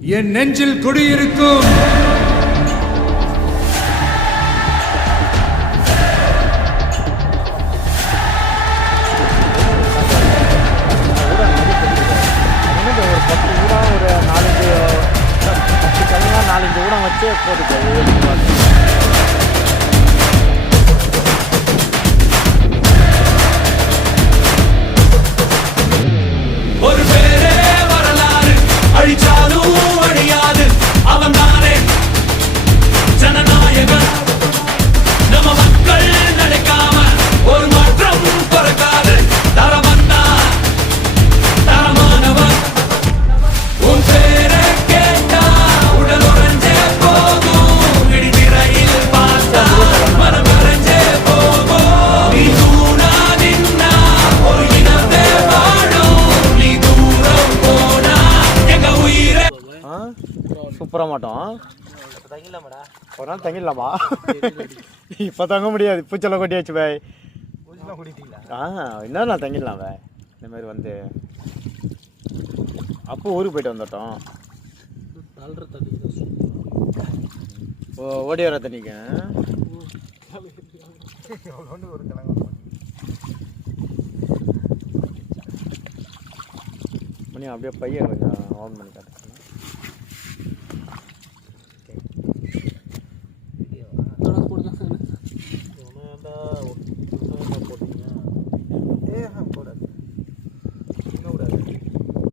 என் நெஞ்சில் குடியிருக்கும் நாலஞ்சு ஊடம் வச்சு போட்டுக்கோ. ஒரு பேரே வரலாறு அழிச்சாலும் அழியாது அவன் தானே ஜனநாயகன். நம்ம மக்கள் நினைக்காம ஒரு மாற்றம் பிறக்காது. தரமன்னா தரமானவன். உன் பேரை கேட்டா உடல் உறைஞ்சே போகும். இடிதிரையில் பார்த்தா மனம் உறைஞ்சே போகும். நீ தூணா நின்னா ஒரு இனத்தே வாழும். நீ தூரம் போனா எங்க உயிரை சூப்பராக மாட்டோம். ஒரு நாள் தங்கிடலாமா? இப்போ தங்க முடியாது, பூச்செல்லாம் கொட்டியாச்சு பாய். இன்னொரு நாள் தங்கிடலாம் பாய். இந்த மாதிரி வந்து அப்போ ஊருக்கு போயிட்டு வந்துட்டோம். ஓடி வர தண்ணிக்கு மணி அப்படியே பையன் கொஞ்சம் ஆன் பண்ணி காட்டு.